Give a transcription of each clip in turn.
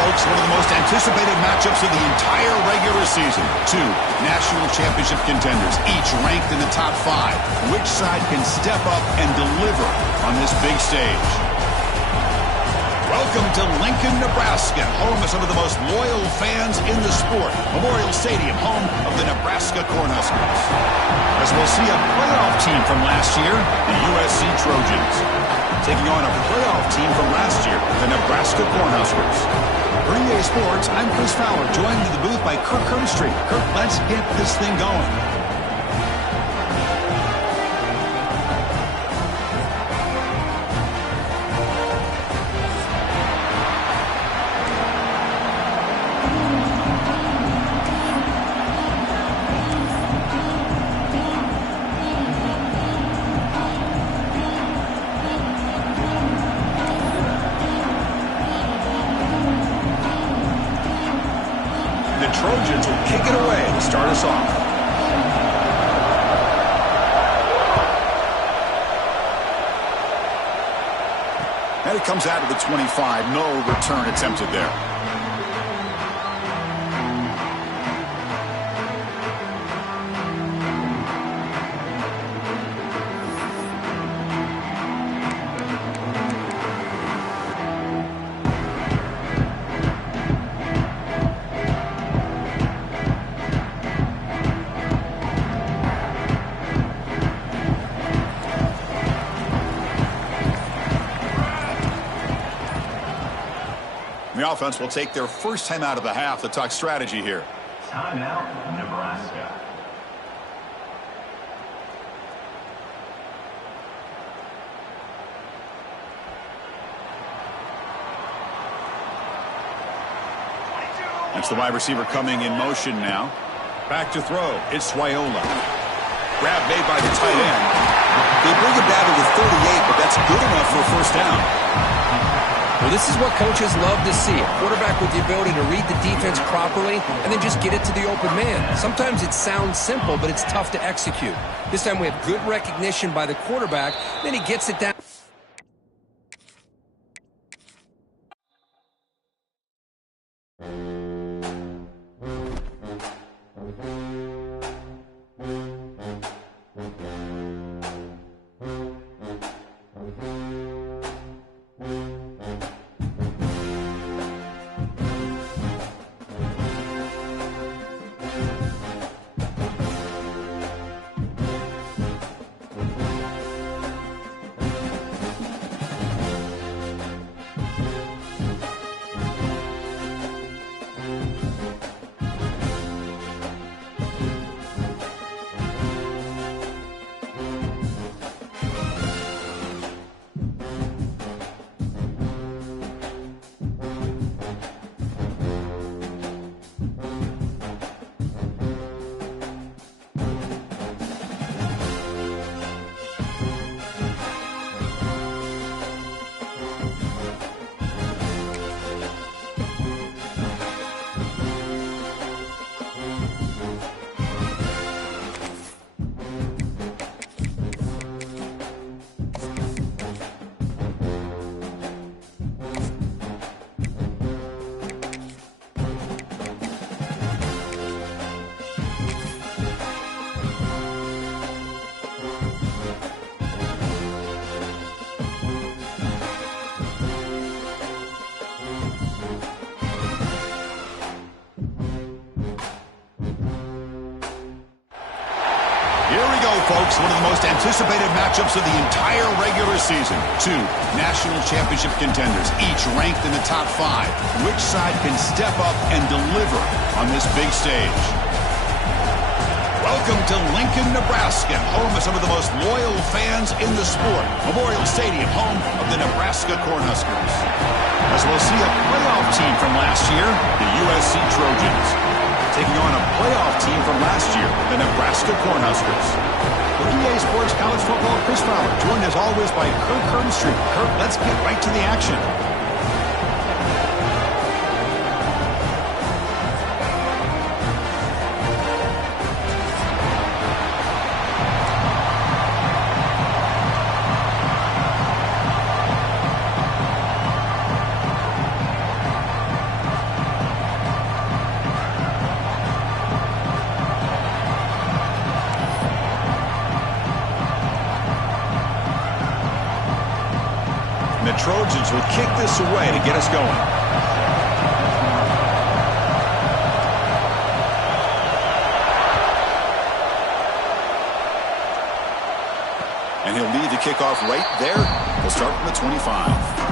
folks. One of the most anticipated matchups of the entire regular season. Two national championship contenders, each ranked in the top 5. Which side can step up and deliver on this big stage? Welcome to Lincoln, Nebraska, home of some of the most loyal fans in the sport. Memorial Stadium, home of the Nebraska Cornhuskers. As we'll see a playoff team from last year, the USC Trojans, taking on a playoff team from last year, the Nebraska Cornhuskers. For EA Sports, I'm Chris Fowler, joined in the booth by Kirk Hermstreet. Kirk, let's get this thing going. Trojans will kick it away to start us off. And it comes out of the 25. No return attempted there. The offense will take their first time out of the half to talk strategy here. Timeout, Nebraska. That's the wide receiver coming in motion now. Back to throw. It's Swiola. Grab made by the tight end. They bring him down to the 38, but that's good enough for a first down. Well, this is what coaches love to see. A quarterback with the ability to read the defense properly and then just get it to the open man. Sometimes it sounds simple, but it's tough to execute. This time we have good recognition by the quarterback, then he gets it down. Folks, one of the most anticipated matchups of the entire regular season. Two national championship contenders, each ranked in the top 5. Which side can step up and deliver on this big stage? Welcome to Lincoln, Nebraska, home of some of the most loyal fans in the sport. Memorial Stadium, home of the Nebraska Cornhuskers. As we'll see a playoff team from last year, the USC Trojans, taking on a playoff team from last year, the Nebraska Cornhuskers. For EA Sports College Football, Chris Fowler, joined as always by Kirk Hermstreet. Kirk, let's get right to the action. the Trojans will kick this away to get us going. And he'll lead the kickoff right there. He'll start from the 25.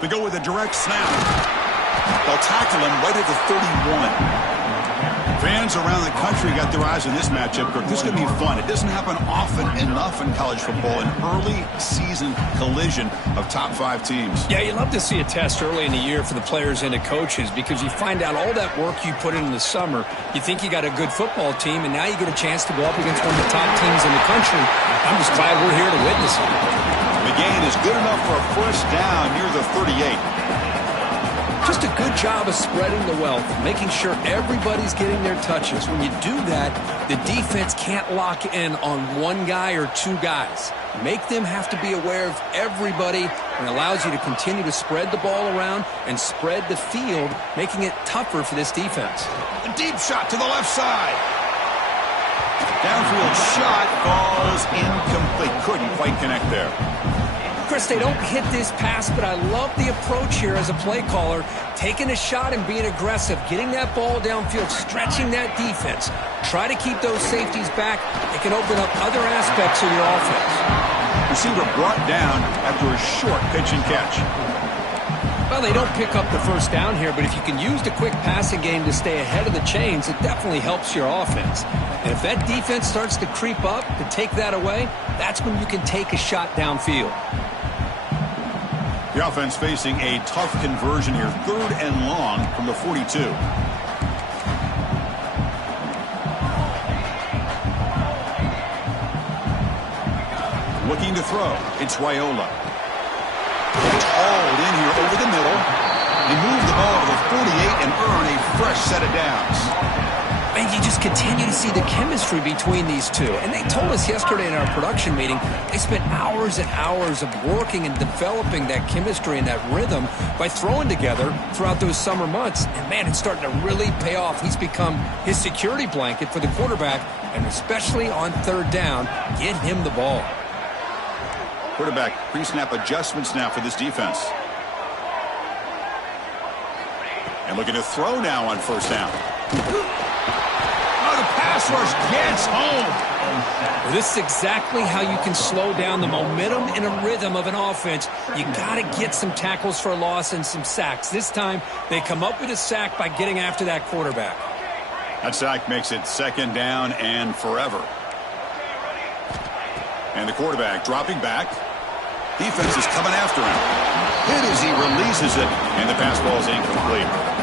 They go with a direct snap. They'll tackle him right at the 31. Fans around the country got their eyes on this matchup, Kirk. This is going to be fun. It doesn't happen often enough in college football, an early season collision of top 5 teams. Yeah, you love to see a test early in the year for the players and the coaches because you find out all that work you put in the summer. You think you got a good football team, and now you get a chance to go up against one of the top teams in the country. I'm just glad we're here to witness it. The gain is good enough for a first down near the 38. Just a good job of spreading the wealth, making sure everybody's getting their touches. When you do that, the defense can't lock in on one guy or two guys. Make them have to be aware of everybody, and allows you to continue to spread the ball around and spread the field, making it tougher for this defense. A deep shot to the left side. Downfield shot falls incomplete. Couldn't quite connect there. Chris, they don't hit this pass, but I love the approach here as a play caller. Taking a shot and being aggressive, getting that ball downfield, stretching that defense. Try to keep those safeties back. It can open up other aspects of your offense. Receiver brought down after a short pitch and catch. Well, they don't pick up the first down here, but if you can use the quick passing game to stay ahead of the chains, it definitely helps your offense. And if that defense starts to creep up to take that away, that's when you can take a shot downfield. The offense facing a tough conversion here. 3rd and long from the 42. Looking to throw. It's Raiola. Hauled in here over the middle. They move the ball to the 48 and earn a fresh set of downs. And you just continue to see the chemistry between these two. And they told us yesterday in our production meeting, they spent hours and hours of working and developing that chemistry and that rhythm by throwing together throughout those summer months. And, man, it's starting to really pay off. He's become his security blanket for the quarterback, and especially on 3rd down, get him the ball. Quarterback pre-snap adjustments now for this defense. And looking to throw now on 1st down. The pass rush gets home. Well, this is exactly how you can slow down the momentum and a rhythm of an offense. You got to get some tackles for a loss and some sacks. This time, they come up with a sack by getting after that quarterback. That sack makes it 2nd down and forever. And the quarterback dropping back. Defense is coming after him. Hit as he releases it, and the pass ball is incomplete.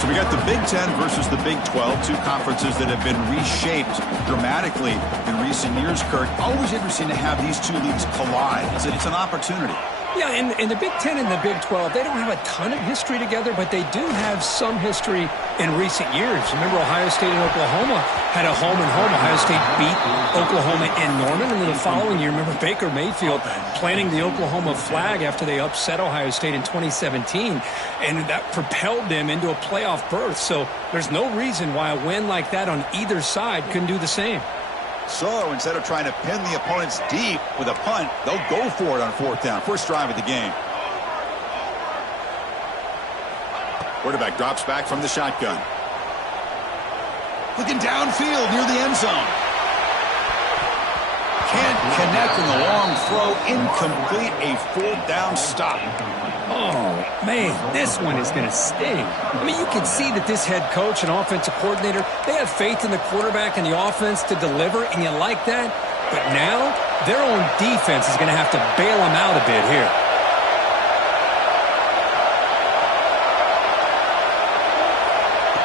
So we got the Big Ten versus the Big 12, two conferences that have been reshaped dramatically in recent years, Kirk. Always interesting to have these two leagues collide. It's an opportunity. Yeah, and the Big Ten and the Big 12, they don't have a ton of history together, but they do have some history in recent years. Remember, Ohio State and Oklahoma had a home-and-home. Ohio State beat Oklahoma in Norman, and then the following year, remember Baker Mayfield planting the Oklahoma flag after they upset Ohio State in 2017, and that propelled them into a playoff berth. So there's no reason why a win like that on either side couldn't do the same. So instead of trying to pin the opponents deep with a punt, they'll go for it on 4th down. First drive of the game. Quarterback drops back from the shotgun. Looking downfield near the end zone. Can't connect in the long throw. Incomplete. A 4th down stop. Oh, man, this one is going to sting. I mean, you can see that this head coach and offensive coordinator, they have faith in the quarterback and the offense to deliver, and you like that. But now, their own defense is going to have to bail them out a bit here.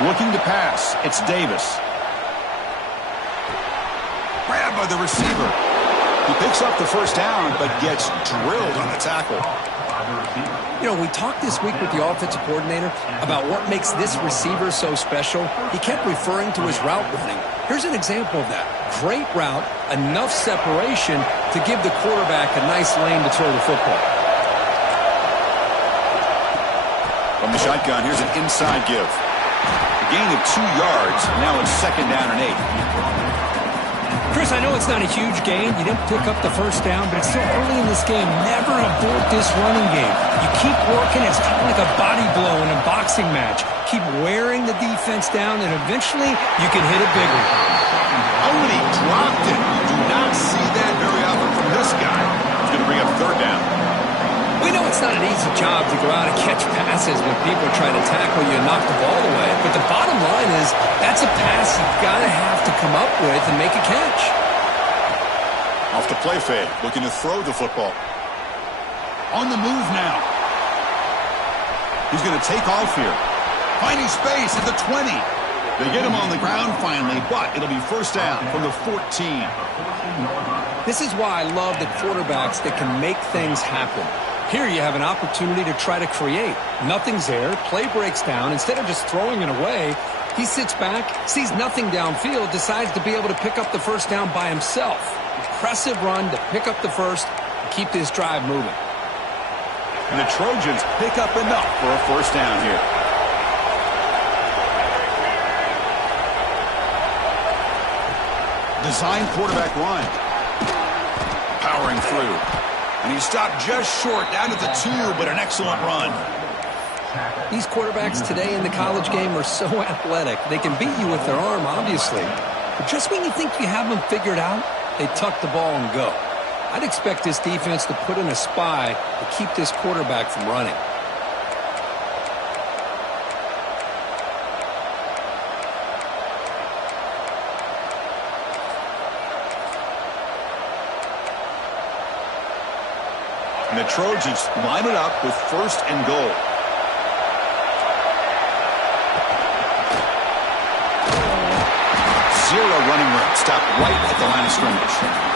Looking to pass. It's Davis. by the receiver. He picks up the first down, but gets drilled on the tackle. You know, we talked this week with the offensive coordinator about what makes this receiver so special. He kept referring to his route running. Here's an example of that. Great route, enough separation to give the quarterback a nice lane to throw the football. From the shotgun, here's an inside give. A gain of 2 yards. Now it's 2nd down and 8. Chris, I know it's not a huge gain. You didn't pick up the first down, but it's still early in this game. Never abort this running game. You keep working. It's kind of like a body blow in a boxing match. Keep wearing the defense down, and eventually you can hit a big one. Oh, and he dropped it. You do not see that very often from this guy. He's going to bring up 3rd down. We know it's not an easy job to go out and catch passes when people are trying to tackle you and knock the ball away. But the bottom line is that's a pass you've got to have to come up with and make a catch. Off the play fake, looking to throw the football. On the move now. He's going to take off here. Finding space at the 20. They get him on the ground finally, but it'll be 1st down from the 14. This is why I love the quarterbacks that can make things happen. Here you have an opportunity to try to create. Nothing's there. Play breaks down. Instead of just throwing it away, he sits back, sees nothing downfield, decides to be able to pick up the first down by himself. Impressive run to pick up the first and keep this drive moving. And the Trojans pick up enough for a 1st down here. Design quarterback run. Powering through. And he stopped just short, down at the 2, but an excellent run. These quarterbacks today in the college game are so athletic. They can beat you with their arm, obviously. But just when you think you have them figured out, they tuck the ball and go. I'd expect this defense to put in a spy to keep this quarterback from running. And the Trojans line it up with 1st and goal. Zero running room. Stop right at the line of scrimmage.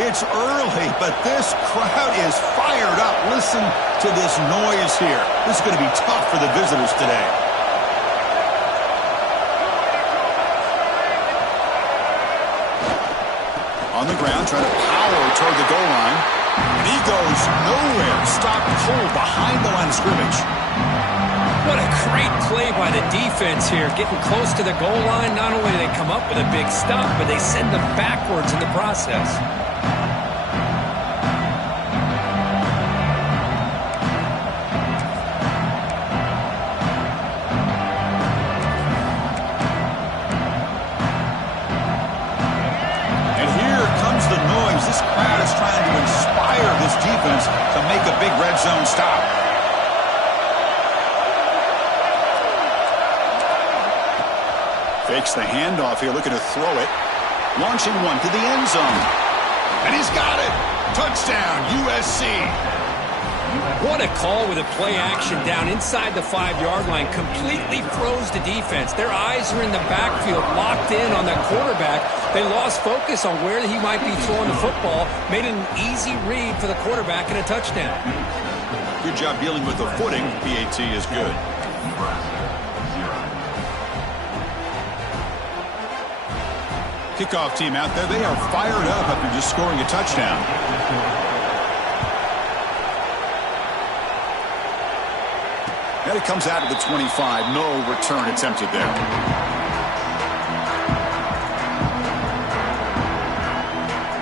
It's early, but this crowd is fired up. Listen to this noise here. This is going to be tough for the visitors today. On the ground, trying to power toward the goal line. And he goes nowhere. Stopped cold behind the line of scrimmage. What a great play by the defense here. Getting close to the goal line, not only do they come up with a big stop, but they send them backwards in the process. This crowd is trying to inspire this defense to make a big red zone stop. Fakes the handoff here, looking to throw it. Launching one to the end zone. And he's got it. Touchdown, USC. What a call with a play action down inside the 5-yard line. Completely froze the defense. Their eyes are in the backfield, locked in on the quarterback. They lost focus on where he might be throwing the football. Made an easy read for the quarterback and a touchdown. Good job dealing with the footing. PAT is good. Kickoff team out there. They are fired up after just scoring a touchdown. And it comes out of the 25. No return attempted there.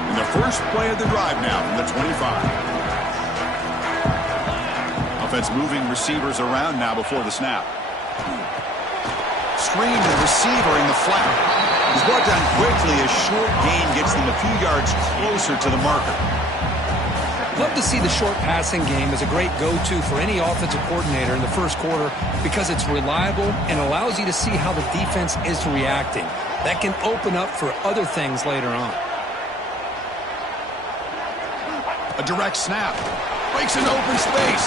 And the first play of the drive now from the 25. Offense moving receivers around now before the snap. Screen to the receiver in the flat. He's brought down quickly. A short gain gets them a few yards closer to the marker. Love to see the short passing game as a great go-to for any offensive coordinator in the first quarter because it's reliable and allows you to see how the defense is reacting. That can open up for other things later on. A direct snap. Breaks into open space.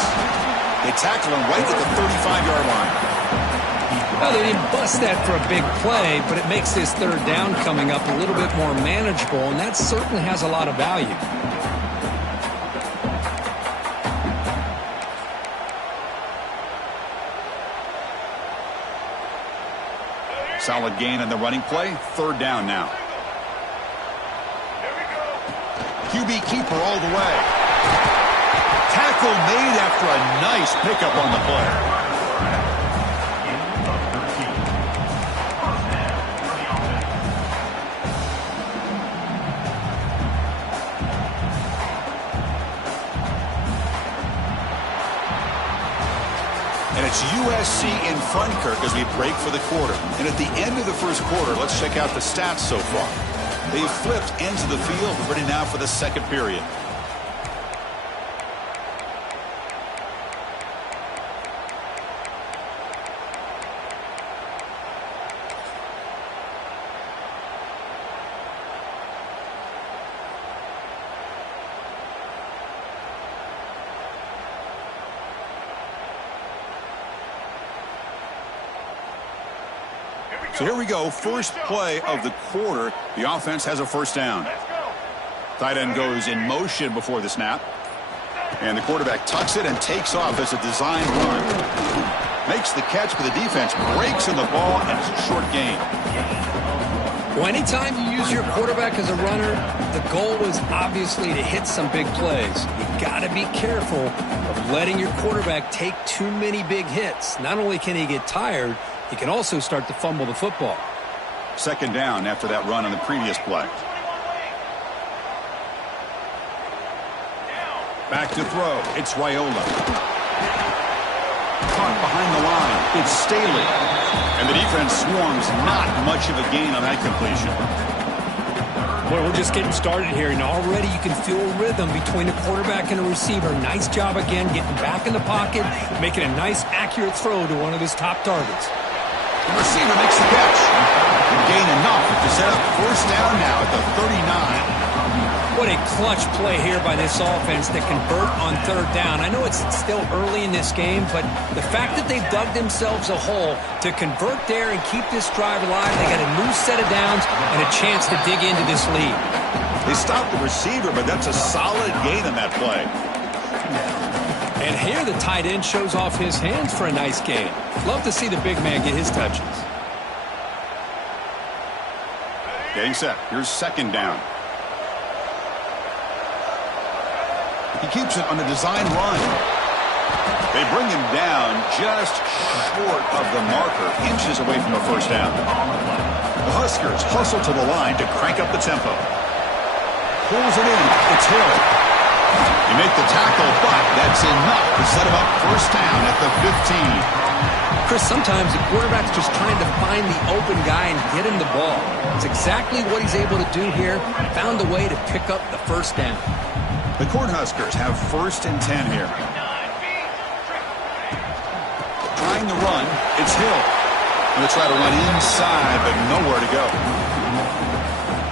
They tackle him right at the 35-yard line. Well, they didn't bust that for a big play, but it makes this third down coming up a little bit more manageable, and that certainly has a lot of value. Solid gain on the running play. Third down now. QB keeper all the way. Tackle made after a nice pickup on the play. And it's USC in front, Kirk, as we break for the quarter. And at the end of the first quarter, let's check out the stats so far. They've flipped into the field, ready now for the second period. So here we go, first play of the quarter. The offense has a first down. Tight end goes in motion before the snap. And the quarterback tucks it and takes off as a design run. Makes the catch, but the defense breaks in the ball, and it's a short gain. Well, anytime you use your quarterback as a runner, the goal is obviously to hit some big plays. You've got to be careful of letting your quarterback take too many big hits. Not only can he get tired, he can also start to fumble the football. Second down after that run on the previous play. Back to throw. It's Raiola. Caught behind the line. It's Staley. And the defense swarms. Not much of a gain on that completion. Boy, we're just getting started here, and already you can feel a rhythm between the quarterback and a receiver. Nice job again getting back in the pocket, making a nice, accurate throw to one of his top targets. The receiver makes the catch. And gain enough to set up first down now at the 39. What a clutch play here by this offense to convert on third down. I know it's still early in this game, but the fact that they've dug themselves a hole to convert there and keep this drive alive, they got a new set of downs and a chance to dig into this lead. They stopped the receiver, but that's a solid gain on that play. And here the tight end shows off his hands for a nice gain. Love to see the big man get his touches. Getting set. Here's second down. He keeps it on a design run. They bring him down just short of the marker, inches away from a first down. The Huskers hustle to the line to crank up the tempo. Pulls it in. It's Hill. You make the tackle, but that's enough to set him up first down at the 15. Chris, sometimes the quarterback's just trying to find the open guy and get him the ball. It's exactly what he's able to do here. Found a way to pick up the first down. The Cornhuskers have first and 10 here. Trying to run, it's Hill. Going to try to run inside, but nowhere to go.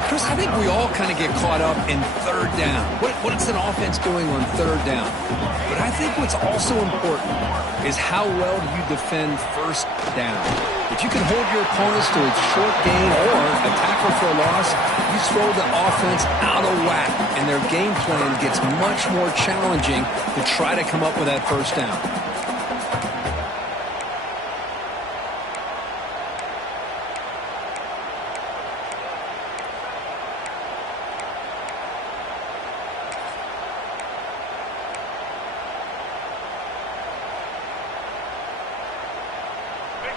Chris, I think we all kind of get caught up in third down. What's an offense doing on third down? But I think what's also important is how well do you defend first down. If you can hold your opponents to a short gain or a tackle for a loss, you throw the offense out of whack, and their game plan gets much more challenging to try to come up with that first down.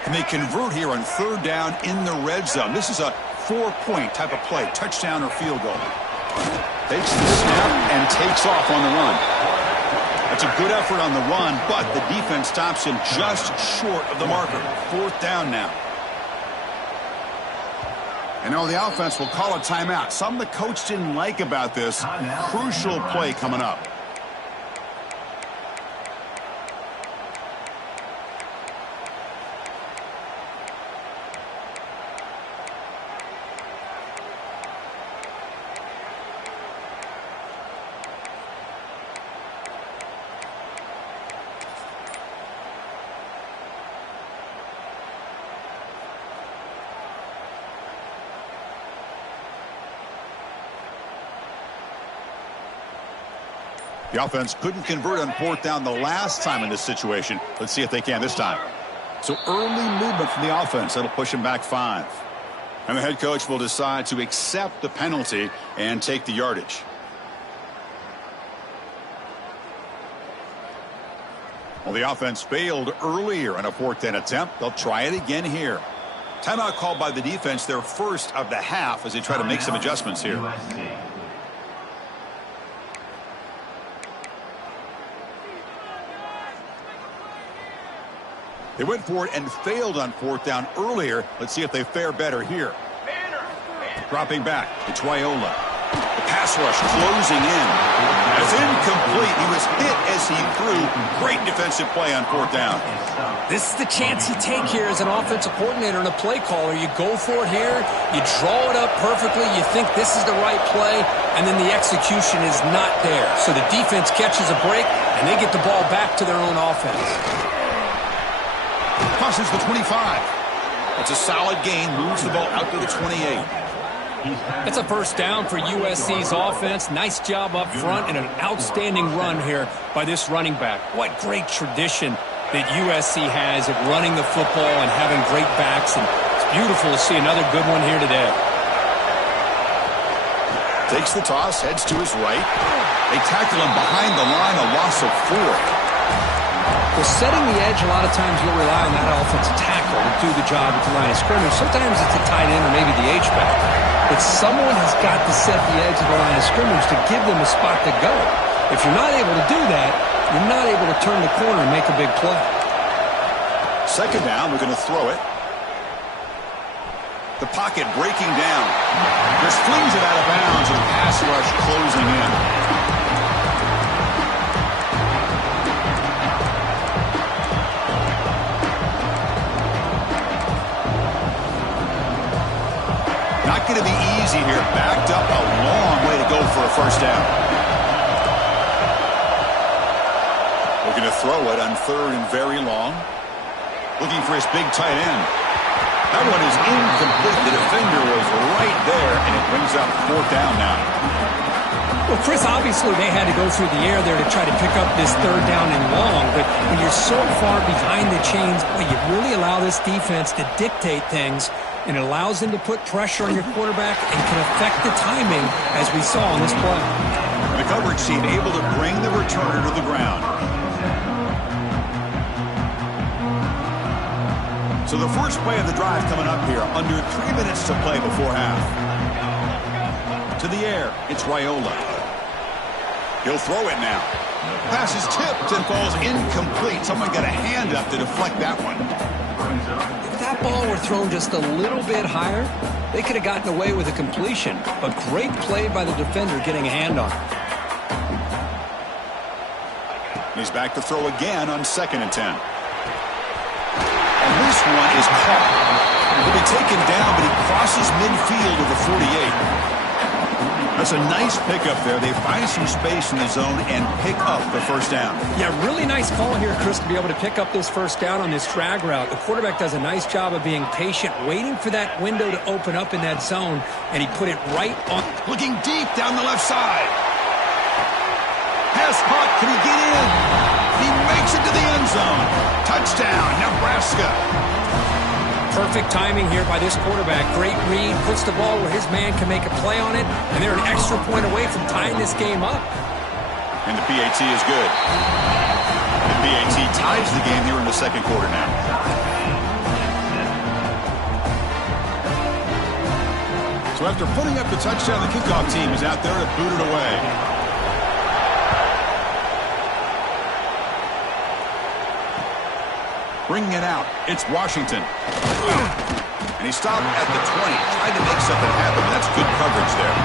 And they convert here on third down in the red zone. This is a 4-point type of play, touchdown or field goal. Takes the snap and takes off on the run. That's a good effort on the run, but the defense stops him just short of the marker. Fourth down now. And now the offense will call a timeout. Something the coach didn't like about this. Crucial play coming up. The offense couldn't convert on 4th down the last time in this situation. Let's see if they can this time. So early movement from the offense. That'll push him back 5. And the head coach will decide to accept the penalty and take the yardage. Well, the offense failed earlier on a 4th down attempt. They'll try it again here. Timeout called by the defense, their first of the half, as they try to make some adjustments here. USC. They went for it and failed on 4th down earlier. Let's see if they fare better here. Dropping back, it's Raiola. The pass rush closing in. It's incomplete. He was hit as he threw. Great defensive play on 4th down. This is the chance you take here as an offensive coordinator and a play caller. You go for it here. You draw it up perfectly. You think this is the right play, and then the execution is not there. So the defense catches a break, and they get the ball back to their own offense. Crosses the 25. That's a solid gain. Moves the ball out to the 28. It's a first down for USC's offense. Nice job up front and an outstanding run here by this running back. What great tradition that USC has of running the football and having great backs. And it's beautiful to see another good one here today. Takes the toss, heads to his right. They tackle him behind the line, a loss of 4. Well, setting the edge, a lot of times you'll rely on that offensive tackle to do the job at the line of scrimmage. Sometimes it's a tight end or maybe the H-back. But someone has got to set the edge of the line of scrimmage to give them a spot to go. If you're not able to do that, you're not able to turn the corner and make a big play. 2nd down, we're going to throw it. The pocket breaking down. Just flings it out of bounds and pass rush closing in. Not going to be easy here. Backed up a long way to go for a first down. We're going to throw it on 3rd and very long. Looking for his big tight end. That one is incomplete. The defender was right there, and it brings up 4th down now. Well, Chris, obviously they had to go through the air there to try to pick up this 3rd down and long, but when you're so far behind the chains, boy, you really allow this defense to dictate things, and it allows them to put pressure on your quarterback and can affect the timing, as we saw on this play. The coverage team able to bring the returner to the ground. So the first play of the drive coming up here, under 3 minutes to play before half. To the air, it's Raiola. He'll throw it now. Pass is tipped and falls incomplete. Someone got a hand up to deflect that one. If that ball were thrown just a little bit higher, they could have gotten away with a completion. But great play by the defender getting a hand on it. He's back to throw again on 2nd and 10. And this one is caught. He'll be taken down, but he crosses midfield to the 48. That's a nice pickup there. They find some space in the zone and pick up the first down. Yeah, really nice call here, Chris, to be able to pick up this first down on this drag route. The quarterback does a nice job of being patient, waiting for that window to open up in that zone, and he put it right on. Looking deep down the left side. Pass caught. Can he get in? He makes it to the end zone. Touchdown, Nebraska. Perfect timing here by this quarterback. Great read, puts the ball where his man can make a play on it, and they're an extra point away from tying this game up. And the PAT is good. The PAT ties the game here in the 2nd quarter now. So after putting up the touchdown, the kickoff team is out there to boot it away. Bringing it out, it's Washington. And he stopped at the 20, trying to make something happen, but that's good coverage there.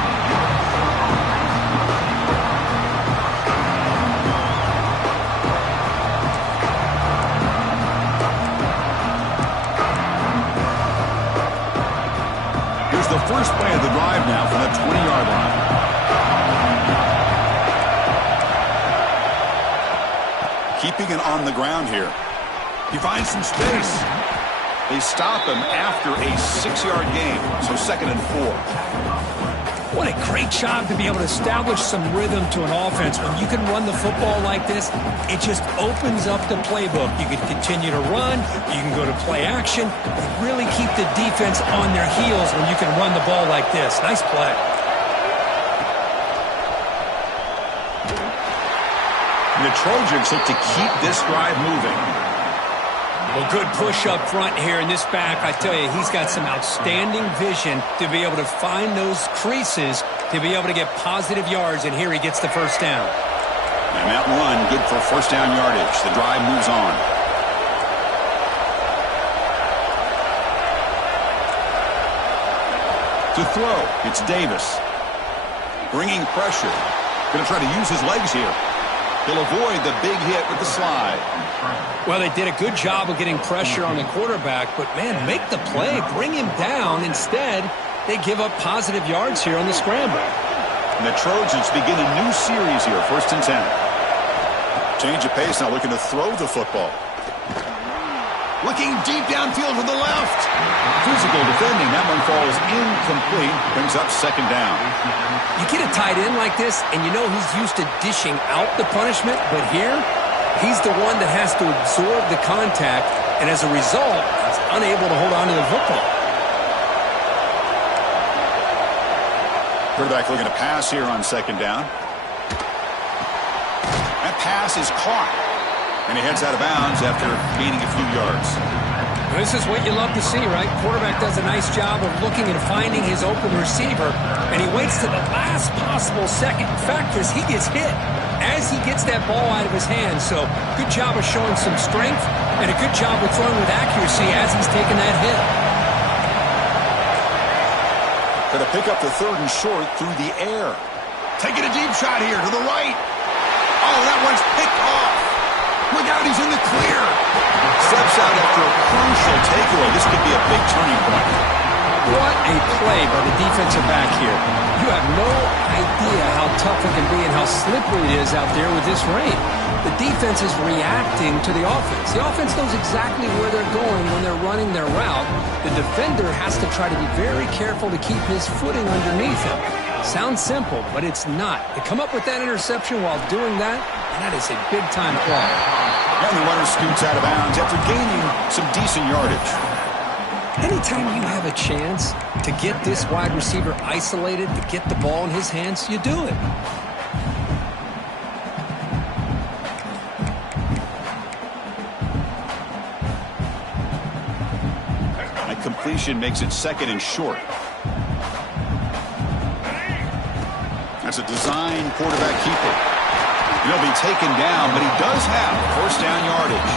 Here's the first play of the drive now from the 20-yard line. Keeping it on the ground here. He finds some space. They stop him after a 6-yard gain, so 2nd and 4. What a great job to be able to establish some rhythm to an offense. When you can run the football like this, it just opens up the playbook. You can continue to run. You can go to play action. Really keep the defense on their heels when you can run the ball like this. Nice play. The Trojans look to keep this drive moving. Well, good push up front here in this back. I tell you, he's got some outstanding vision to be able to find those creases, to be able to get positive yards, and here he gets the first down. And that run, good for first down yardage. The drive moves on. To throw, it's Davis. Bringing pressure. Going to try to use his legs here. He'll avoid the big hit with the slide. Well, they did a good job of getting pressure on the quarterback, but, man, make the play. Bring him down. Instead, they give up positive yards here on the scramble. And the Trojans begin a new series here, 1st and 10. Change of pace now, looking to throw the football. Looking deep downfield to the left. Physical defending. That one falls incomplete. Brings up 2nd down. You get a tight end like this, and you know he's used to dishing out the punishment, but here, he's the one that has to absorb the contact, and as a result, he's unable to hold on to the football. Quarterback looking to pass here on 2nd down. That pass is caught. And he heads out of bounds after gaining a few yards. This is what you love to see, right? Quarterback does a nice job of looking and finding his open receiver, and he waits to the last possible second. In fact, Chris, he gets hit as he gets that ball out of his hands. So good job of showing some strength and a good job of throwing with accuracy as he's taking that hit. Going to pick up the 3rd and short through the air. Taking a deep shot here to the right. Oh, that one's picked off. Look out, he's in the clear. Steps out after a crucial takeaway. This could be a big turning point. What a play by the defensive back here. You have no idea how tough it can be and how slippery it is out there with this rain. The defense is reacting to the offense. The offense knows exactly where they're going when they're running their route. The defender has to try to be very careful to keep his footing underneath him. Sounds simple, but it's not. To come up with that interception while doing that, and that is a big-time play. And the runner scoots out of bounds after gaining some decent yardage. Anytime you have a chance to get this wide receiver isolated, to get the ball in his hands, you do it. That completion makes it 2nd and short. That's a design quarterback keeper. He'll be taken down, but he does have first down yardage.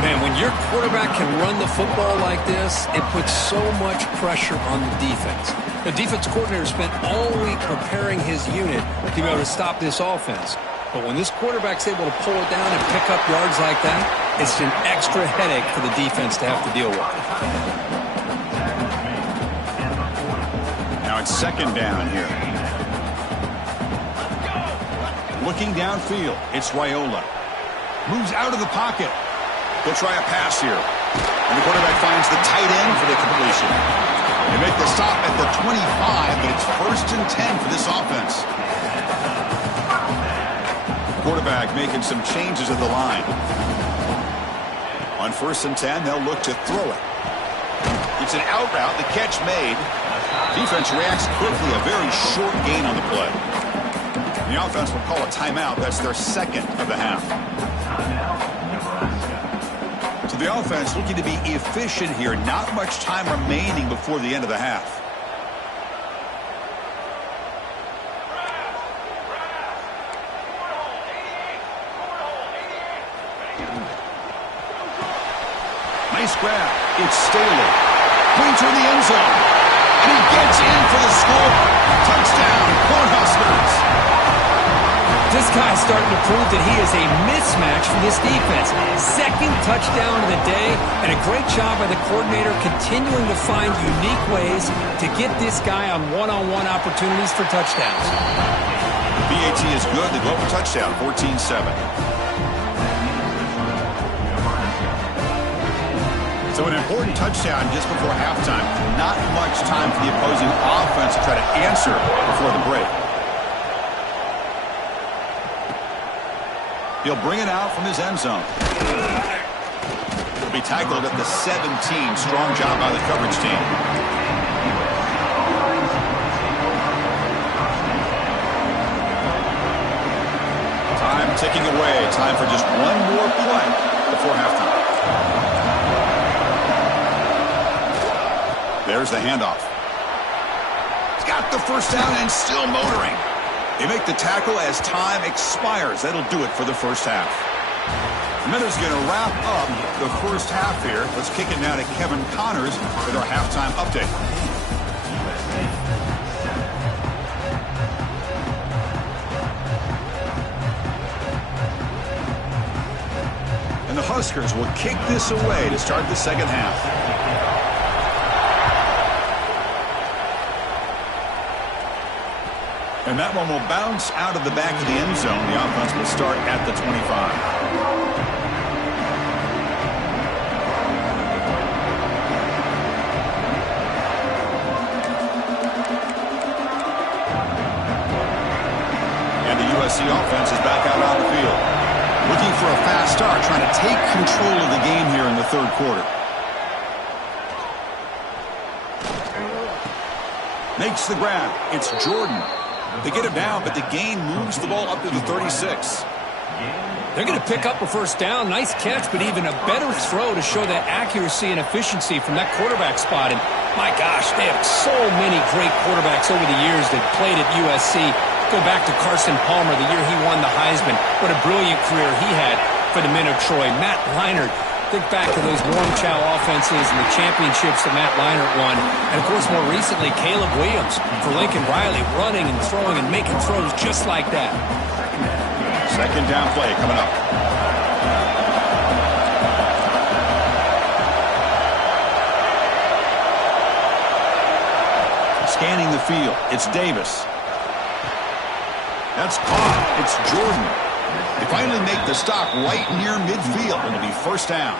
Man, when your quarterback can run the football like this, it puts so much pressure on the defense. The defense coordinator spent all week preparing his unit to be able to stop this offense. But when this quarterback's able to pull it down and pick up yards like that, it's an extra headache for the defense to have to deal with. Now it's 2nd down here. Looking downfield, it's Raiola. Moves out of the pocket. He'll try a pass here. And the quarterback finds the tight end for the completion. They make the stop at the 25, but it's 1st and 10 for this offense. Quarterback making some changes at the line. On 1st and 10, they'll look to throw it. It's an out route, the catch made. Defense reacts quickly, a very short gain on the play. The offense will call a timeout. That's their 2nd of the half. So the offense looking to be efficient here. Not much time remaining before the end of the half. Nice grab. It's Staley. Points in the end zone. And he gets in for the score. Touchdown, Cornhuskers. This guy's starting to prove that he is a mismatch for this defense. 2nd touchdown of the day, and a great job by the coordinator continuing to find unique ways to get this guy on one-on-one opportunities for touchdowns. BAT is good. They go for touchdown, 14-7. So an important touchdown just before halftime. Not much time for the opposing offense to try to answer before the break. He'll bring it out from his end zone. He'll be tackled at the 17. Strong job by the coverage team. Time ticking away. Time for just one more play before halftime. There's the handoff. He's got the first down and still motoring. They make the tackle as time expires. That'll do it for the first half. Miller's going to wrap up the first half here. Let's kick it now to Kevin Connors with our halftime update. And the Huskers will kick this away to start the second half. And that one will bounce out of the back of the end zone. The offense will start at the 25. And the USC offense is back out on the field. Looking for a fast start, trying to take control of the game here in the third quarter. Makes the grab. It's Jordan. They get him down, but the gain moves the ball up to the 36. They're going to pick up a first down. Nice catch, but even a better throw to show that accuracy and efficiency from that quarterback spot. And my gosh, they have so many great quarterbacks over the years that played at USC. Go back to Carson Palmer, the year he won the Heisman. What a brilliant career he had for the men of Troy. Matt Leinart. Think back to those warm chow offenses and the championships that Matt Leinart won. And, of course, more recently, Caleb Williams for Lincoln Riley, running and throwing and making throws just like that. Second down play coming up. Scanning the field. It's Davis. That's caught. It's Jordan. They finally make the stop right near midfield. It'll be first down.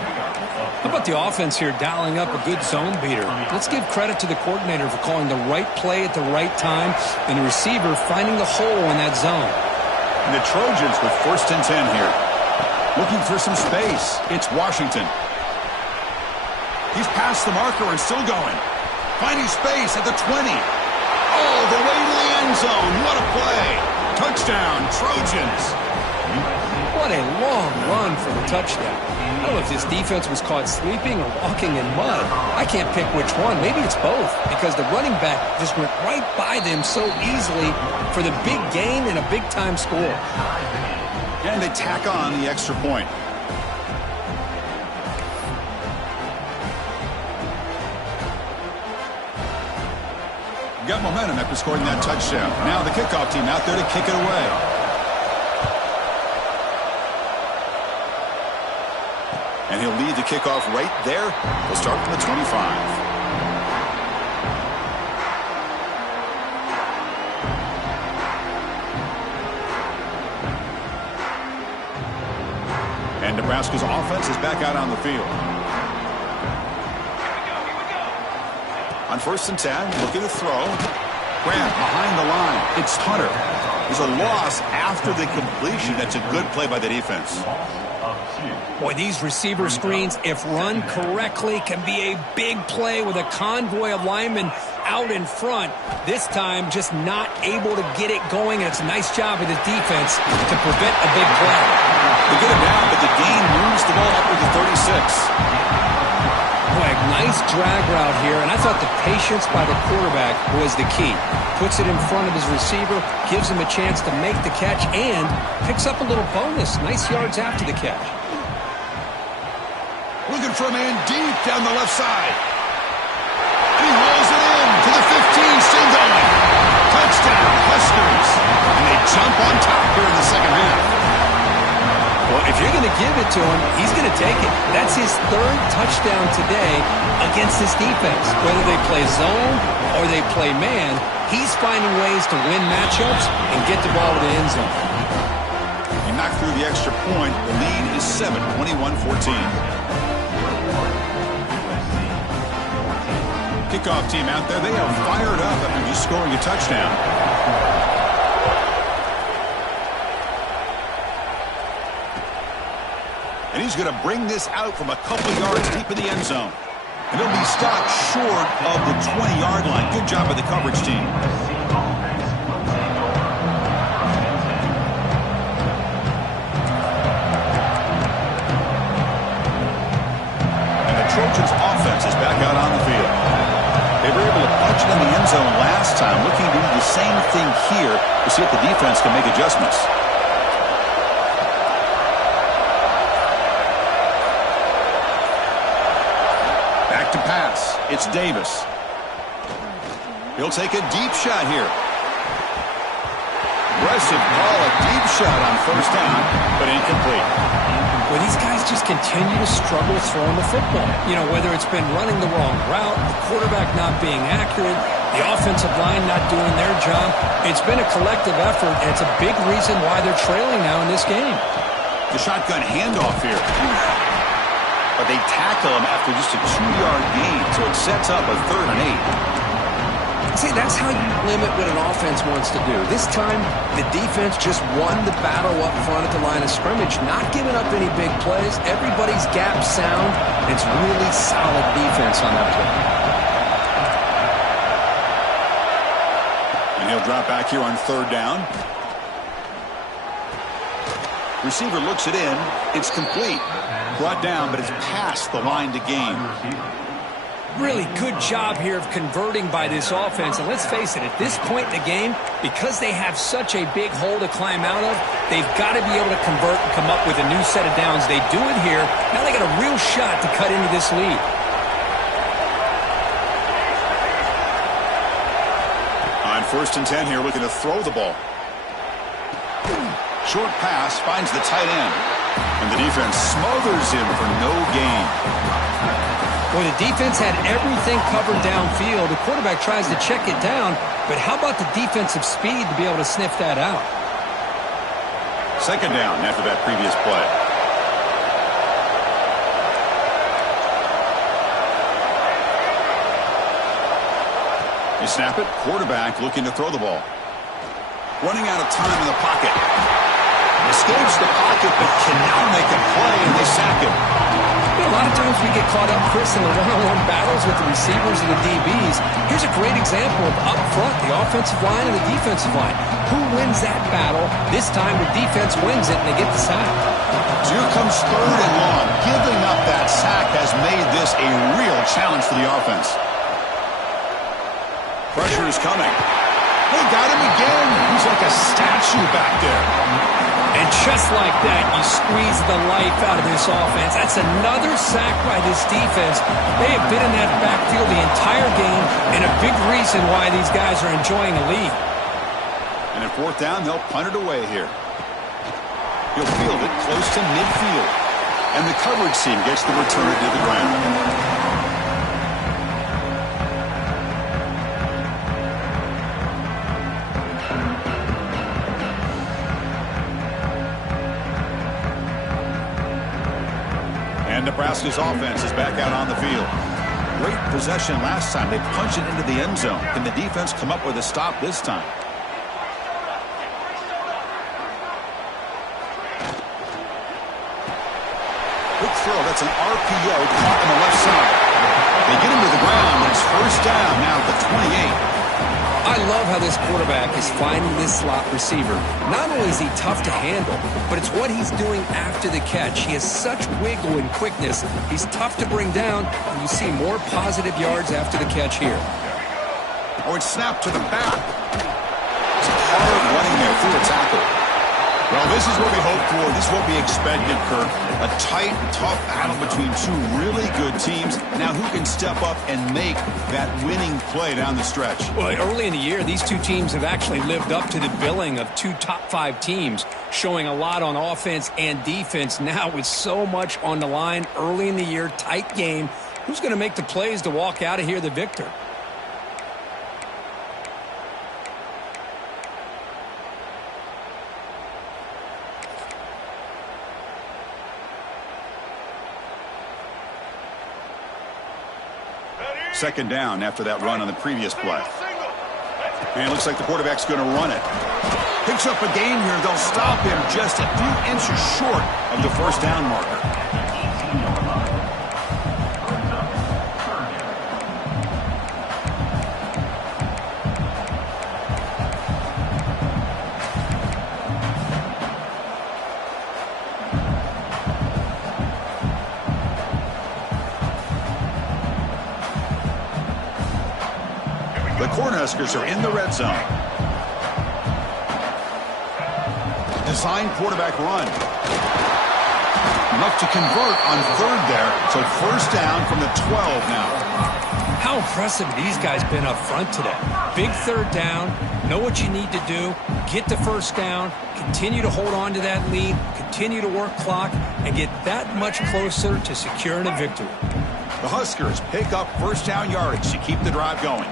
How about the offense here dialing up a good zone beater? Let's give credit to the coordinator for calling the right play at the right time and the receiver finding the hole in that zone. And the Trojans with first and 10 here. Looking for some space. It's Washington. He's past the marker and still going. Finding space at the 20. All the way to the end zone. What a play. Touchdown, Trojans. What a long run for the touchdown. I don't know if this defense was caught sleeping or walking in mud. I can't pick which one. Maybe it's both, because the running back just went right by them so easily for the big gain and a big-time score. And they tack on the extra point. Got momentum after scoring that touchdown. Now the kickoff team out there to kick it away. And he'll lead the kickoff right there. He'll start from the 25. And Nebraska's offense is back out on the field. On first and 10, looking to throw. Grant behind the line. It's Hunter. There's a loss after the completion. That's a good play by the defense. Boy, these receiver screens, if run correctly, can be a big play with a convoy of linemen out in front. This time, just not able to get it going, and it's a nice job of the defense to prevent a big play. They get it down, but the gain moves the ball up to the 36. Boy, nice drag route here, and I thought the patience by the quarterback was the key. Puts it in front of his receiver, gives him a chance to make the catch, and picks up a little bonus. Nice yards after the catch. Looking for a man deep down the left side. And he rolls it in to the 15, still going. Touchdown, Huskers. And they jump on top here in the second half. Well, if you're going to give it to him, he's going to take it. That's his third touchdown today against this defense. Whether they play zone or they play man, he's finding ways to win matchups and get the ball to the end zone. He knocked through the extra point. The lead is 7, 21-14. Kickoff team out there, they are fired up after just scoring a touchdown. And he's going to bring this out from a couple yards deep in the end zone. And he'll be stopped short of the 20-yard line. Good job by the coverage team. And the Trojans' offense is back out on the field. They were able to punch it in the end zone last time, looking to do the same thing here to see if the defense can make adjustments. To pass. It's Davis. He'll take a deep shot here. Aggressive call, a deep shot on first down, but incomplete. Well, these guys just continue to struggle throwing the football. You know, whether it's been running the wrong route, the quarterback not being accurate, the offensive line not doing their job. It's been a collective effort, and it's a big reason why they're trailing now in this game. The shotgun handoff here. But they tackle him after just a 2-yard gain, so it sets up a 3rd and 8. See, that's how you limit what an offense wants to do. This time, the defense just won the battle up front at the line of scrimmage, not giving up any big plays. Everybody's gap sound. It's really solid defense on that play. And he'll drop back here on 3rd down. Receiver looks it in. It's complete. Brought down, but it's past the line to gain. Really good job here of converting by this offense. And let's face it, at this point in the game, because they have such a big hole to climb out of, they've got to be able to convert and come up with a new set of downs. They do it here. Now they got a real shot to cut into this lead. On 1st and 10 here, looking to throw the ball. Short pass finds the tight end. And the defense smothers him for no gain. Well, the defense had everything covered downfield. The quarterback tries to check it down, but how about the defensive speed to be able to sniff that out? 2nd down after that previous play. You snap it, quarterback looking to throw the ball. Running out of time in the pocket. Escapes the pocket, but cannot make a play, and they sack him. A lot of times we get caught up, Chris, in the one-on-one battles with the receivers and the DBs. Here's a great example of up front, the offensive line and the defensive line. Who wins that battle? This time the defense wins it, and they get the sack. So here comes 3rd and long. Giving up that sack has made this a real challenge for the offense. Pressure is coming. They got him again. He's like a statue back there. And just like that, you squeeze the life out of this offense. That's another sack by this defense. They have been in that backfield the entire game, and a big reason why these guys are enjoying a lead. And at 4th down, they'll punt it away here. He'll field it close to midfield. And the coverage team gets the return to the ground. And Nebraska's offense is back out on the field. Great possession last time. They punched it into the end zone. Can the defense come up with a stop this time? Quick throw. That's an RPO caught on the left side. They get him to the ground. It's 1st down now at the 28. I love how this quarterback is finding this slot receiver. Not only is he tough to handle, but it's what he's doing after the catch. He has such wiggle and quickness. He's tough to bring down, and you see more positive yards after the catch here. Oh, it's snapped to the back. It's hard running there through a tackle. Well, this is what we hoped for. This is what we expected, Kirk. A tight, tough battle between 2 really good teams. Now, who can step up and make that winning play down the stretch? Well, early in the year, these 2 teams have actually lived up to the billing of 2 top 5 teams, showing a lot on offense and defense. Now, with so much on the line early in the year, tight game, who's going to make the plays to walk out of here the victor? second down after that run on the previous play. And it looks like the quarterback's going to run it. Picks up a gain here. They'll stop him just a few inches short of the first down marker. The Cornhuskers are in the red zone. Design quarterback run. Enough to convert on third there. So first down from the 12 now. How impressive these guys been up front today. Big third down. Know what you need to do. Get the first down. Continue to hold on to that lead. Continue to work clock. And get that much closer to securing a victory. The Huskers pick up first down yardage to keep the drive going.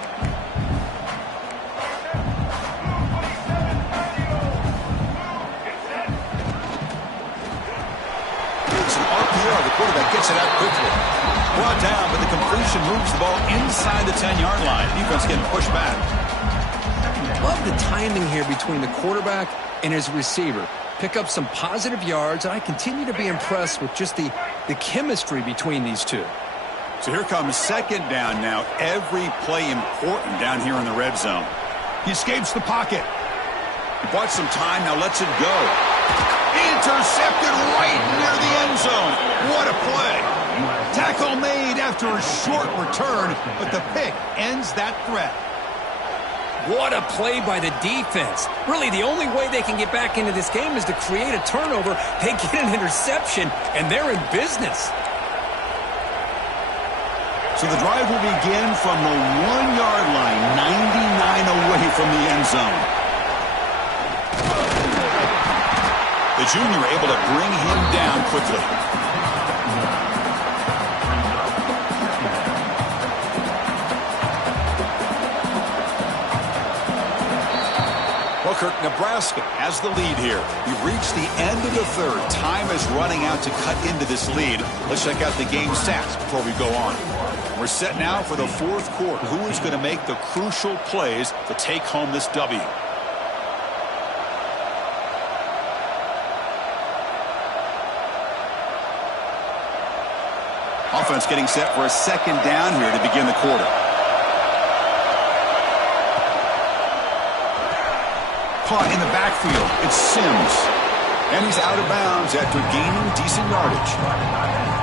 The quarterback gets it out quickly. Brought down, but the completion moves the ball inside the 10-yard line. Defense getting pushed back. Love the timing here between the quarterback and his receiver. Pick up some positive yards, and I continue to be impressed with just the chemistry between these two. So here comes second down now. Every play important down here in the red zone. He escapes the pocket. He bought some time, now lets it go. Intercepted right near the end zone. What a play. Tackle made after a short return, but the pick ends that threat. What a play by the defense. Really, the only way they can get back into this game is to create a turnover. They get an interception, and they're in business. So the drive will begin from the 1-yard line, 99 away from the end zone. The junior able to bring him down quickly. Well, Kirk, Nebraska has the lead here. We've reached the end of the third. Time is running out to cut into this lead. Let's check out the game stats before we go on. We're set now for the fourth quarter. Who is going to make the crucial plays to take home this W? Offense getting set for a second down here to begin the quarter. Caught in the backfield. It's Sims. And he's out of bounds after gaining decent yardage.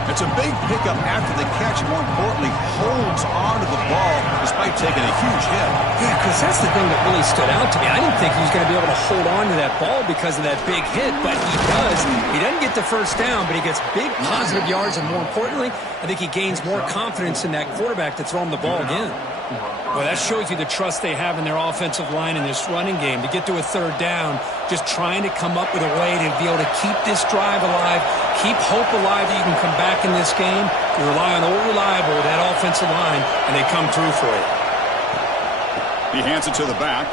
It's a big pickup after the catch, and more importantly, holds on to the ball despite taking a huge hit. Yeah, because that's the thing that really stood out to me. I didn't think he was going to be able to hold on to that ball because of that big hit, but he does. He doesn't get the first down, but he gets big positive yards, and more importantly, I think he gains more confidence in that quarterback to throw him the ball again. Well, that shows you the trust they have in their offensive line in this running game. To get to a third down, just trying to come up with a way to be able to keep this drive alive, keep hope alive that you can come back in this game. You rely on old reliable, that offensive line, and they come through for you. He hands it to the back.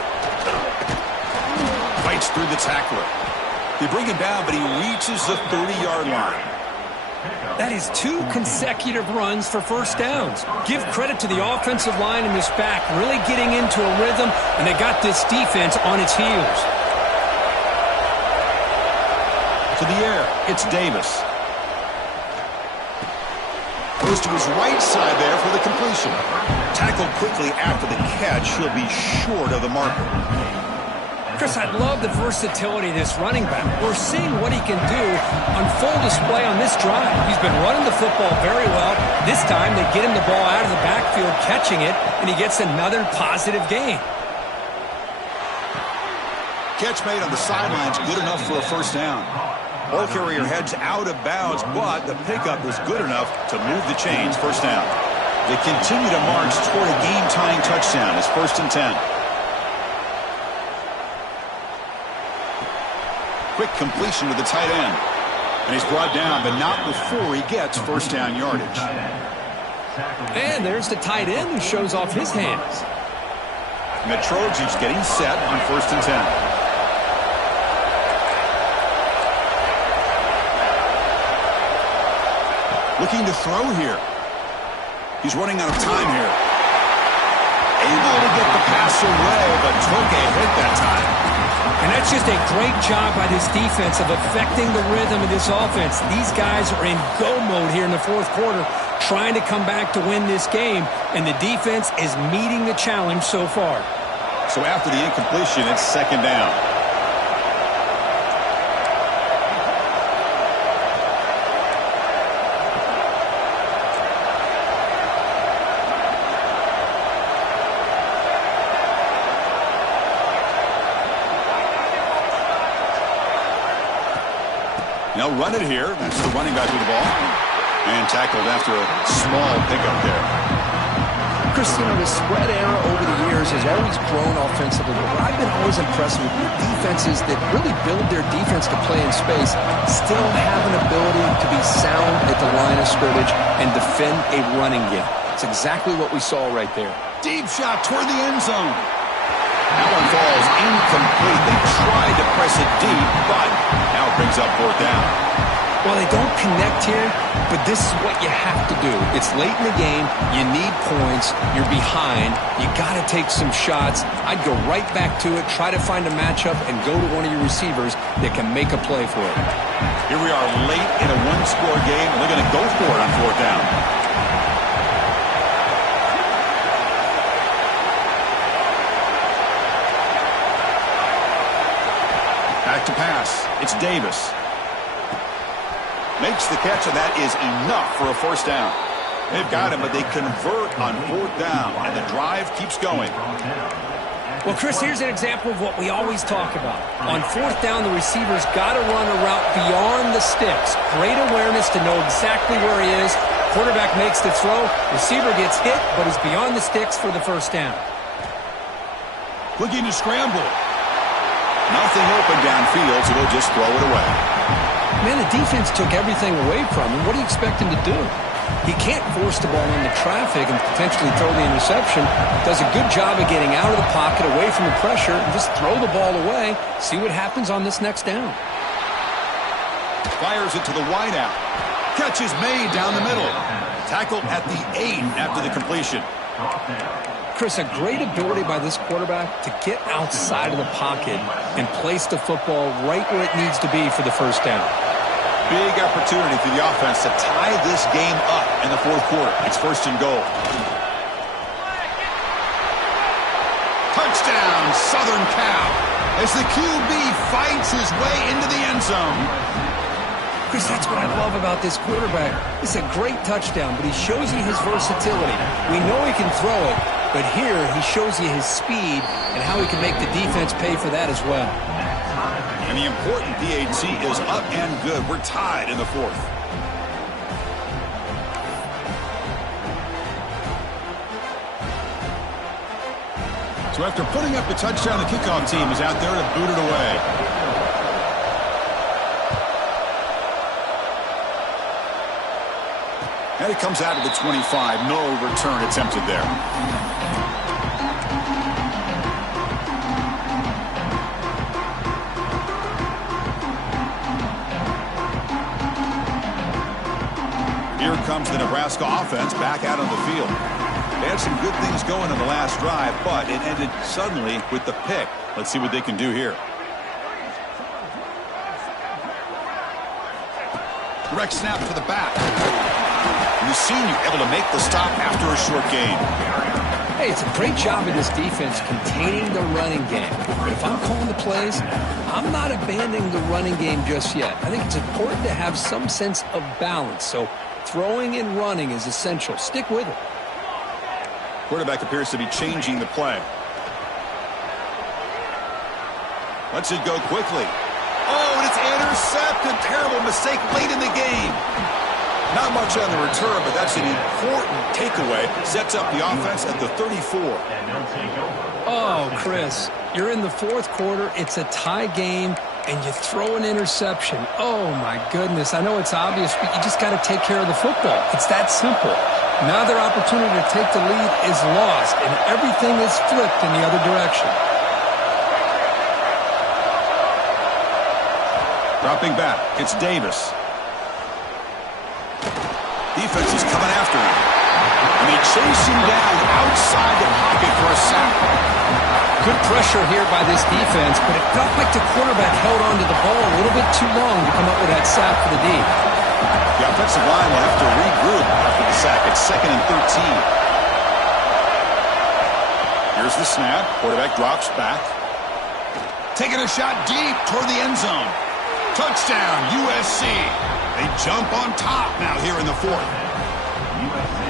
Fights through the tackler. They bring him down, but he reaches the 30-yard line. That is 2 consecutive runs for first downs. Give credit to the offensive line in this back, really getting into a rhythm, and they got this defense on its heels. To the air, it's Davis. Goes to his right side there for the completion. Tackled quickly after the catch. He'll be short of the marker. Chris, I love the versatility of this running back. We're seeing what he can do on full display on this drive. He's been running the football very well. This time, they get him the ball out of the backfield, catching it, and he gets another positive gain. Catch made on the sidelines, good enough for a first down. Ball carrier heads out of bounds, but the pickup was good enough to move the chains. First down. They continue to march toward a game-tying touchdown. It's 1st and 10. Quick completion to the tight end. And he's brought down, but not before he gets first down yardage. And there's the tight end who shows off his hands. And the Trojans getting set on 1st and 10. Looking to throw here. He's running out of time here. able to get the pass away, but took a hit that time. And that's just a great job by this defense of affecting the rhythm of this offense. These guys are in go mode here in the fourth quarter, trying to come back to win this game, and the defense is meeting the challenge so far. So after the incompletion, it's second down. Now run it here. That's the running back with the ball. And tackled after a small pickup there. Chris, you know, the spread era over the years has always grown offensively, but what I've been always impressed with defenses that really build their defense to play in space still have an ability to be sound at the line of scrimmage and defend a running game. It's exactly what we saw right there. Deep shot toward the end zone. That one falls incomplete. They tried to press it deep, but now it brings up fourth down. Well, they don't connect here, but this is what you have to do. It's late in the game. You need points. You're behind. You got to take some shots. I'd go right back to it, try to find a matchup, and go to one of your receivers that can make a play for it. Here we are late in a one-score game, and they're going to go for it on fourth down. Back to pass. It's Davis. Makes the catch, and that is enough for a first down. They've got him, but they convert on fourth down, and the drive keeps going. Well, Chris, here's an example of what we always talk about. On fourth down, the receiver's got to run a route beyond the sticks. Great awareness to know exactly where he is. Quarterback makes the throw. Receiver gets hit, but is beyond the sticks for the first down. Looking to scramble. Nothing open downfield, so they'll just throw it away. Man, the defense took everything away from him. What do you expect him to do? He can't force the ball into traffic and potentially throw the interception. Does a good job of getting out of the pocket, away from the pressure, and just throw the ball away. See what happens on this next down. Fires it to the wideout. Catch is made down the middle. Tackled at the 8 after the completion. Chris, a great ability by this quarterback to get outside of the pocket and place the football right where it needs to be for the first down. Big opportunity for the offense to tie this game up in the fourth quarter. It's first and goal. Touchdown, Southern Cal, as the QB fights his way into the end zone. Chris, that's what I love about this quarterback. It's a great touchdown, but he shows you his versatility. We know he can throw it, but here he shows you his speed and how he can make the defense pay for that as well. And the important PAT is up and good. We're tied in the fourth. So after putting up the touchdown, the kickoff team is out there to boot it away. And it comes out of the 25. No return attempted there. Here comes the Nebraska offense back out on the field. They had some good things going in the last drive, but it ended suddenly with the pick. Let's see what they can do here. Direct snap to the back. And the senior able to make the stop after a short gain. Hey, it's a great job of this defense containing the running game. But if I'm calling the plays, I'm not abandoning the running game just yet. I think it's important to have some sense of balance. So throwing and running is essential. Stick with it. Quarterback appears to be changing the play. Lets it go quickly. Oh, and it's intercepted. Terrible mistake late in the game. Not much on the return, but that's an important takeaway. Sets up the offense at the 34. Oh, Chris, you're in the fourth quarter. It's a tie game, and you throw an interception. Oh, my goodness. I know it's obvious, but you just got to take care of the football. It's that simple. Now their opportunity to take the lead is lost, and everything is flipped in the other direction. Dropping back, it's Davis. Defense is coming after him. And they chase him down outside the pocket for a sack. Good pressure here by this defense, but it felt like the quarterback held onto the ball a little bit too long to come up with that sack for the D. The offensive line will have to regroup after the sack. It's 2nd and 13. Here's the snap. Quarterback drops back. Taking a shot deep toward the end zone. Touchdown, USC. They jump on top now here in the 4th.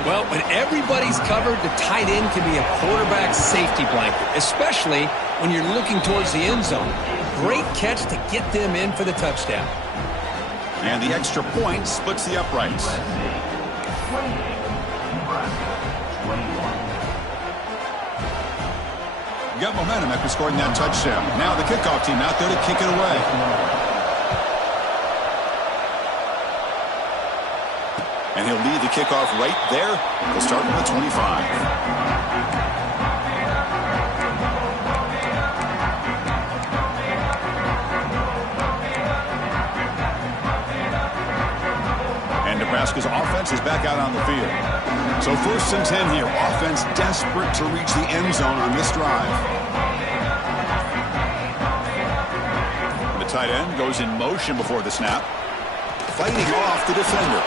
Well, when everybody's covered, the tight end can be a quarterback safety blanket, especially when you're looking towards the end zone. Great catch to get them in for the touchdown. And the extra point splits the uprights. Got momentum after scoring that touchdown. Now the kickoff team out there to kick it away. And he'll lead the kickoff right there. He'll start from the 25. And Nebraska's offense is back out on the field. So 1st and 10 here. Offense desperate to reach the end zone on this drive. The tight end goes in motion before the snap. Fighting off the defender.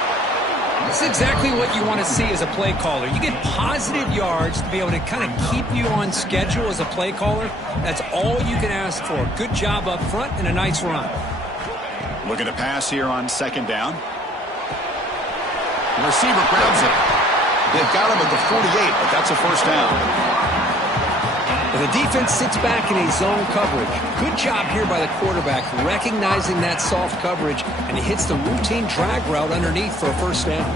That's exactly what you want to see as a play caller. You get positive yards to be able to kind of keep you on schedule as a play caller. That's all you can ask for. Good job up front and a nice run. Looking to pass here on 2nd down. The receiver grabs it. They've got him at the 48, but that's a 1st down. And the defense sits back in a zone coverage. Good job here by the quarterback recognizing that soft coverage, and he hits the routine drag route underneath for a 1st down.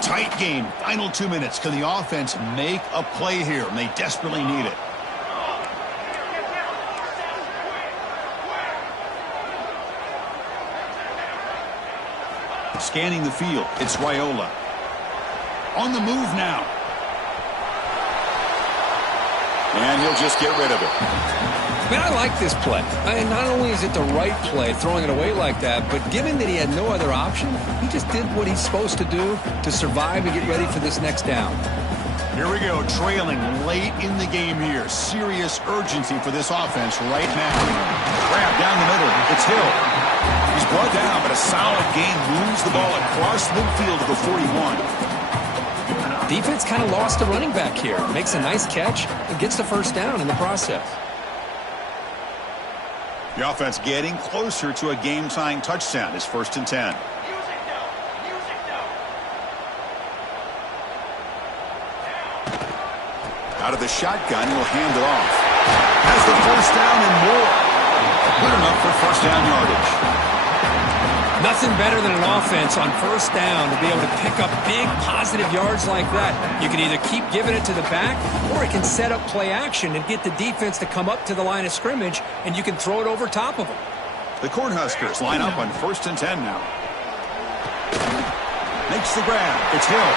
Tight game. Final 2 minutes. Can the offense make a play here? And they desperately need it. Scanning the field, it's Raiola. On the move now. And he'll just get rid of it. Man, I like this play. Not only is it the right play, throwing it away like that, but given that he had no other option, he just did what he's supposed to do to survive and get ready for this next down. Here we go, trailing late in the game here. Serious urgency for this offense right now. Grab down the middle, it's Hill. He's brought down, but a solid gain moves the ball across midfield to the 41. Defense kind of lost a running back here. Makes a nice catch and gets the 1st down in the process. The offense getting closer to a game-tying touchdown. It's 1st and 10. Out of the shotgun, he'll hand it off. Has the 1st down and more. Good enough for 1st down yardage. Nothing better than an offense on 1st down to be able to pick up big positive yards like that. You can either keep giving it to the back, or it can set up play action and get the defense to come up to the line of scrimmage, and you can throw it over top of them. The Cornhuskers line up on 1st and 10 now. Makes the grab. It's Hill.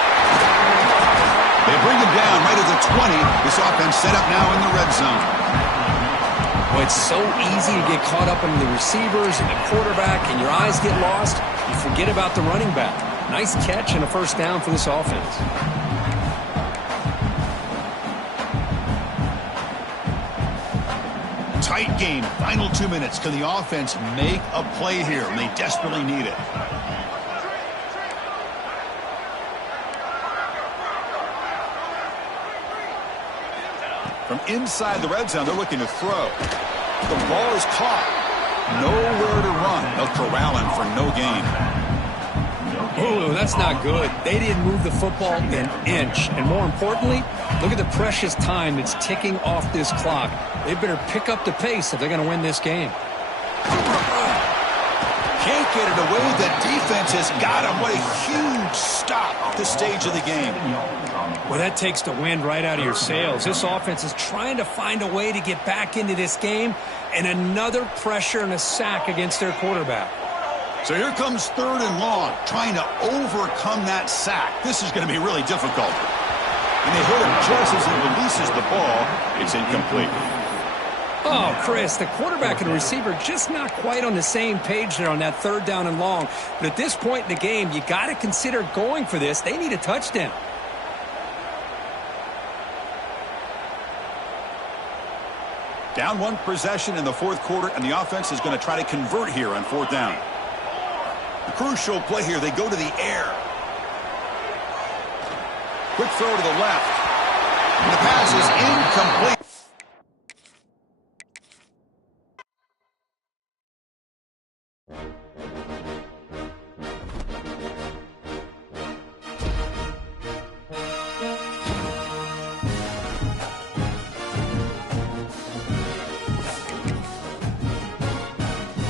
They bring him down right at the 20. This offense set up now in the red zone. Well, it's so easy to get caught up in the receivers and the quarterback, and your eyes get lost. You forget about the running back. Nice catch and a 1st down for this offense. Tight game. Final 2 minutes. Can the offense make a play here? And they desperately need it. From inside the red zone, they're looking to throw. The ball is caught. Nowhere to run. They'll corral him for no gain. Oh, that's not good. They didn't move the football an inch. And more importantly, look at the precious time that's ticking off this clock. They better pick up the pace if they're going to win this game. Can't get it away. The defense has got him. What a huge stop at this stage of the game. Well, that takes the wind right out of your sails. This offense is trying to find a way to get back into this game, and another pressure and a sack against their quarterback. So here comes 3rd and long, trying to overcome that sack. This is going to be really difficult. And they hit him just as he releases the ball. It's incomplete. Oh, Chris, the quarterback and the receiver just not quite on the same page there on that 3rd down and long. But at this point in the game, you got to consider going for this. They need a touchdown. Down 1 possession in the 4th quarter, and the offense is going to try to convert here on 4th down. The crucial play here, they go to the air. Quick throw to the left. And the pass is incomplete.